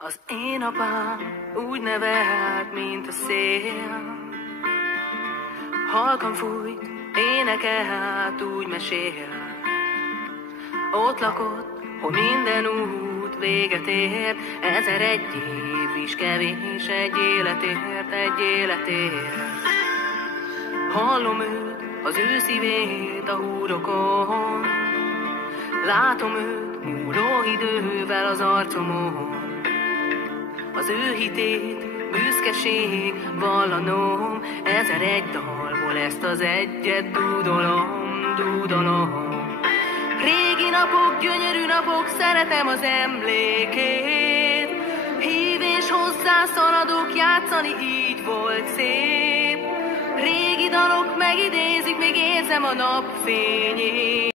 Az én apám úgy nevelt, mint a szél. Halkan fújt, énekelt, úgy mesél. Ott lakott, hogy minden út véget ért. 1001 év is kevés, egy életért. Hallom őt, az ő szívét a húrokon. Látom őt, múló idővel az arcomon. Az ő hitét, büszkeség vallanom. 1001 dalból ezt az egyet dúdolom. Régi napok, gyönyörű napok, szeretem az emlékét. Hív és hozzá szaladok, játszani így volt szép. Régi dalok megidézik, még érzem a napfényét.